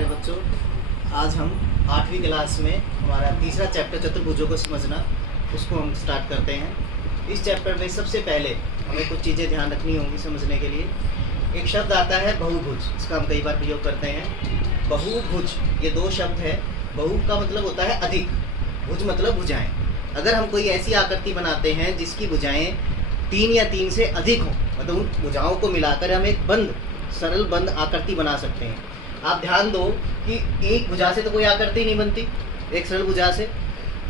प्यारे बच्चों, आज हम 8वीं क्लास में हमारा तीसरा चैप्टर चतुर्भुजों को समझना उसको हम स्टार्ट करते हैं। इस चैप्टर में सबसे पहले हमें कुछ चीज़ें ध्यान रखनी होंगी समझने के लिए। एक शब्द आता है बहुभुज, इसका हम कई बार प्रयोग करते हैं। बहुभुज ये दो शब्द है। बहु का मतलब होता है अधिक, भुज मतलब भुजाएं। अगर हम कोई ऐसी आकृति बनाते हैं जिसकी भुजाएं 3 या 3 से अधिक हों, मतलब उन भुजाओं को मिलाकर हम एक बंद सरल बंद आकृति बना सकते हैं। आप ध्यान दो कि एक भुजा से तो कोई आकृति नहीं बनती, एक सरल भुजा से।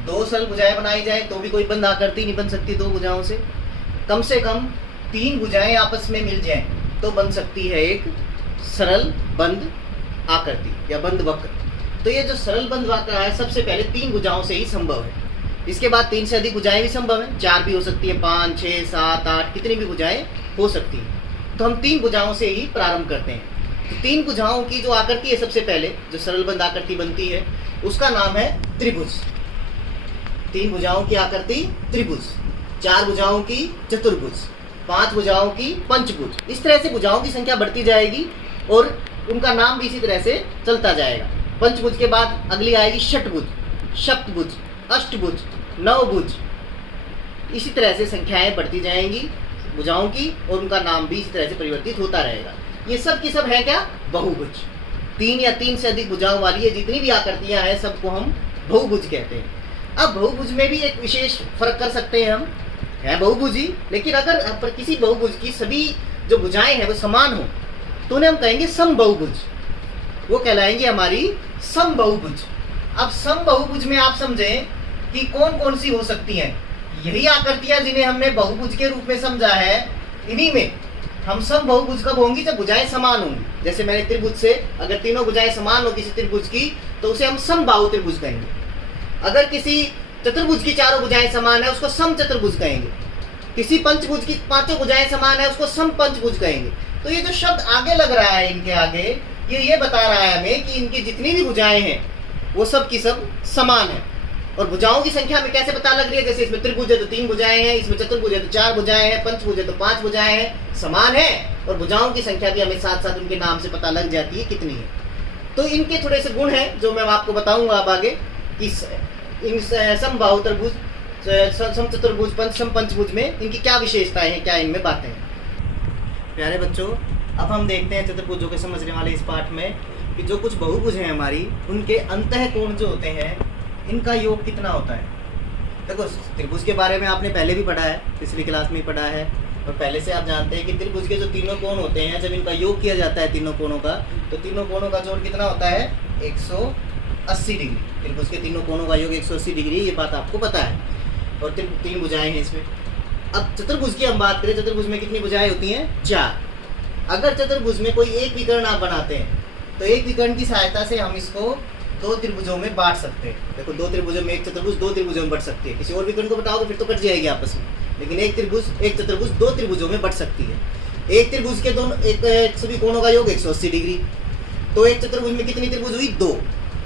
2 सरल भुजाएं बनाई जाए तो भी कोई बंद आकृति नहीं बन सकती 2 भुजाओं से कम 3 भुजाएं आपस में मिल जाएं तो बन सकती है एक सरल बंद आकृति या बंद वक्र। तो ये जो सरल बंद वक्र है सबसे पहले 3 भुजाओं से ही संभव है। इसके बाद 3 से अधिक भुजाएं भी संभव है, 4 भी हो सकती है, 5, 6, 7, 8 कितनी भी भुजाएं हो सकती है। तो हम 3 भुजाओं से ही प्रारंभ करते हैं। तो 3 भुजाओं की जो आकृति है सबसे पहले जो सरल बंद आकृति बनती है उसका नाम है त्रिभुज। 3 भुजाओं की आकृति त्रिभुज, 4 भुजाओं की चतुर्भुज, 5 भुजाओं की पंचभुज। इस तरह से भुजाओं की संख्या बढ़ती जाएगी और उनका नाम भी इसी तरह से चलता जाएगा। पंचभुज के बाद अगली आएगी षटभुज, सप्तभुज, अष्टभुज, नवभुज। इसी तरह से संख्याएं बढ़ती जाएंगी भुजाओं की और उनका नाम भी इसी तरह से परिवर्तित होता रहेगा। ये सब की सब है क्या? बहुभुज। 3 या 3 से अधिक भुजाओं वाली ये जितनी भी आकृतियां हैं सबको हम बहुभुज कहते हैं। अब बहुभुज में भी एक विशेष फर्क कर सकते हैं हम, है बहुभुज ही, लेकिन अगर पर किसी बहुभुज की सभी जो भुजाएं हैं वो समान हो तो उन्हें हम कहेंगे समबहुभुज, वो कहलाएंगे हमारी समबहुभुज। अब समबहुभुज में आप समझें कि कौन कौन सी हो सकती हैं। यही आकृतियां जिन्हें हमने बहुभुज के रूप में समझा है, इन्हीं में हम सम बहुभुज कब होंगी? जब भुजाएं समान होंगी। जैसे मैंने त्रिभुज से अगर तीनों भुजाएं समान हो किसी त्रिभुज की तो उसे हम समबाहु त्रिभुज कहेंगे। अगर किसी चतुर्भुज की 4 भुजाएं समान है उसको सम चतुर्भुज कहेंगे। किसी पंचभुज की 5 भुजाएं समान है उसको सम पंचभुज कहेंगे। तो ये जो शब्द आगे लग रहा है इनके आगे, ये बता रहा है हमें कि इनकी जितनी भी भुजाएं हैं वो सब की सब समान है। और भुजाओं की संख्या में कैसे पता लग रही है? जैसे इसमें त्रिभुज है तो 3 भुजाएं हैं, इसमें चतुर्भुज है तो 4 भुजाएं हैं, पंचभुज है तो 5 भुजाएं हैं, समान है। और भुजाओं की संख्या भी हमें साथ साथ उनके नाम से पता लग जाती है कितनी है। तो इनके थोड़े से गुण हैं जो मैं आपको बताऊंगा अब आगे। इस इन समबाहु त्रिभुज, सम चतुर्भुज, सम पंचभुज में इनकी क्या विशेषताएं हैं, क्या इनमें बातें हैं। प्यारे बच्चों, अब हम देखते हैं चतुर्भुजों के समझने वाले इस पाठ में कि जो कुछ बहुभुज हैं हमारी, उनके अंतःकोण जो होते हैं इनका योग कितना होता है। देखो, त्रिभुज के बारे में आपने पहले भी पढ़ा है, पिछली क्लास में ही पढ़ा है, और पहले से आप जानते हैं कि त्रिभुज के जो तीनों कोण होते हैं जब इनका योग किया जाता है तीनों कोणों का, तो तीनों कोणों का जोड़ कितना होता है? 180 डिग्री। त्रिभुज के तीनों कोणों का योग 180 डिग्री, ये बात आपको पता है। और 3 भुजाएं हैं इसमें। अब चतुर्भुज की हम बात करें, चतुर्भुज में कितनी भुजाएं होती हैं? 4। अगर चतुर्भुज में कोई एक विकर्ण आप बनाते हैं तो एक विकर्ण की सहायता से हम इसको 2 त्रिभुजों में बांट सकते हैं। देखो, 2 त्रिभुजों में एक चतुर्भुज 2 त्रिभुजों में बढ़ सकती है। किसी और विकर्ण को बताओगे फिर तो कट जाएगी आपस में, लेकिन एक चतुर्भुज 2 त्रिभुजों में बढ़ सकती है। एक त्रिभुज के दोनों सभी कोणों का योग 180 डिग्री। तो एक चतुर्भुज में कितनी त्रिभुज हुई? 2।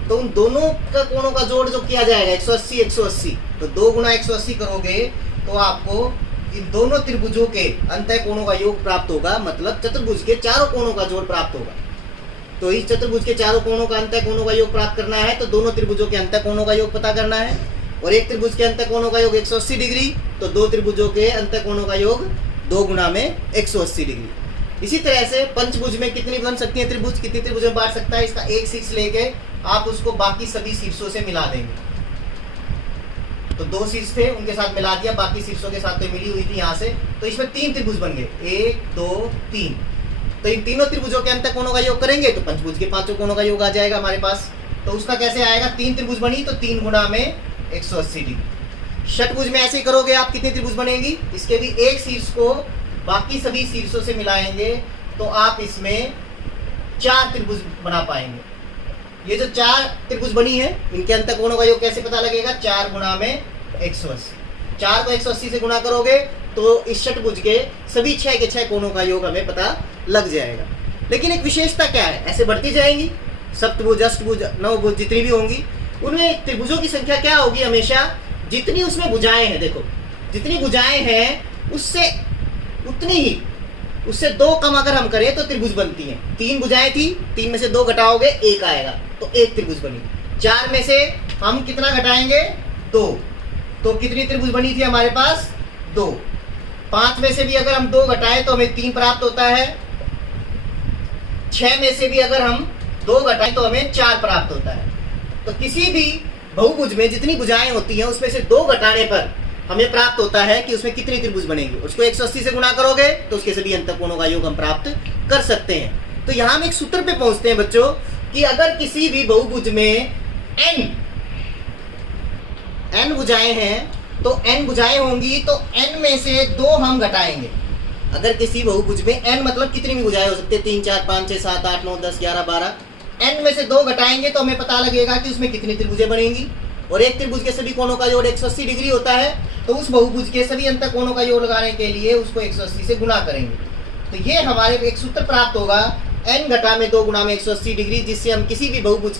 तो उन दोनों का कोणों का जोड़ जो किया जाएगा 180 180, तो 2 गुना 180 करोगे तो आपको इन दोनों त्रिभुजों के अंतः कोणों का योग प्राप्त होगा। मतलब चतुर्भुज के चारों कोणों का जोड़ प्राप्त होगा। तो इस चतुर्भुज के चारों कोणों का अंतः कोणों का योग प्राप्त करना है तो दोनों त्रिभुजों के अंतः कोणों का योग पता करना है। और एक त्रिभुज के अंतः कोणों का योग 180 डिग्री, तो 2 त्रिभुजों के अंतः कोणों का योग 2 गुना में 180 डिग्री। इसी तरह से पंचभुज में कितनी बन सकती है त्रिभुज, कितनी त्रिभुज में बांट सकता है? इसका एक शीर्ष लेके आप उसको बाकी सभी शीर्षों से मिला देंगे। तो 2 शीर्ष थे, उनके साथ मिला दिया, बाकी शीर्षों के साथ तो मिली हुई थी यहाँ से, तो इसमें 3 त्रिभुज बन गए, 1 2 3। तो इन तीनों त्रिभुजों के अंतः कोणों का योग करेंगे तो पंचभुज के 5 कोणों का योग आ जाएगा हमारे पास। तो उसका कैसे आएगा? 3 त्रिभुज बनी तो 3 गुना में 180 डिग्री। षटभुज में ऐसे ही करोगे आप, कितनी त्रिभुज बनेगी? इसके भी एक शीर्ष को बाकी सभी शीर्षों से मिलाएंगे तो आप इसमें 4 त्रिभुज बना पाएंगे। ये जो 4 त्रिभुज बनी है इनके अंतः कोणों का योग कैसे पता लगेगा? 4 गुना में 180। 4 को 180 से गुणा करोगे तो इस षटभुज के सभी 6 के 6 कोणों का योग हमें पता लग जाएगा। लेकिन एक विशेषता क्या है? ऐसे बढ़ती जाएंगी सप्तभुज, अष्टभुज, नवभुज जितनी भी होंगी, उनमें त्रिभुजों की संख्या क्या होगी? हमेशा जितनी उसमें भुजाएं हैं, देखो जितनी भुजाएं हैं उससे उतनी ही उससे 2 कम अगर हम करें तो त्रिभुज बनती है। 3 भुजाएं थी, 3 में से 2 घटाओगे 1 आएगा, तो 1 त्रिभुज बनी। 4 में से हम कितना घटाएंगे? 2, तो कितनी त्रिभुज बनी थी हमारे पास? 2। 5 में से भी अगर हम 2 घटाएं तो हमें 3 प्राप्त होता है। 6 में से भी अगर हम 2 घटाएं तो हमें 4 प्राप्त होता है। तो किसी भी बहुभुज में जितनी भुजाएं होती हैं उसमें से 2 घटाने पर हमें प्राप्त होता है कि उसमें कितनी त्रिभुज बनेंगी। उसको 180 से गुणा करोगे तो उसके सभी अंतःकोणों का योग हम प्राप्त कर सकते हैं। तो यहाँ हम एक सूत्र पे पहुंचते हैं बच्चों कि अगर किसी भी बहुभुज में n भुजाएं हैं तो n भुजाएं होंगी तो n में से 2 हम घटाएंगे। अगर किसी बहुभुज में n मतलब कितनी भी भुजाएं हो सकती है, 3 4 5 6 7 8 9 10 11 12, n में से 2 घटाएंगे तो हमें पता लगेगा कि उसमें कितनी त्रिभुजें बनेंगी। और एक त्रिभुज के सभी कोणों का योग 180 डिग्री होता है, तो उस बहुभुज के सभी अंतःकोणों का योग लगाने के लिए उसको 180 से गुणा करेंगे। तो ये हमारे एक सूत्र प्राप्त होगा, n घटा में 2 गुणा में 180 डिग्री, जिससे हम किसी भी बहुभुज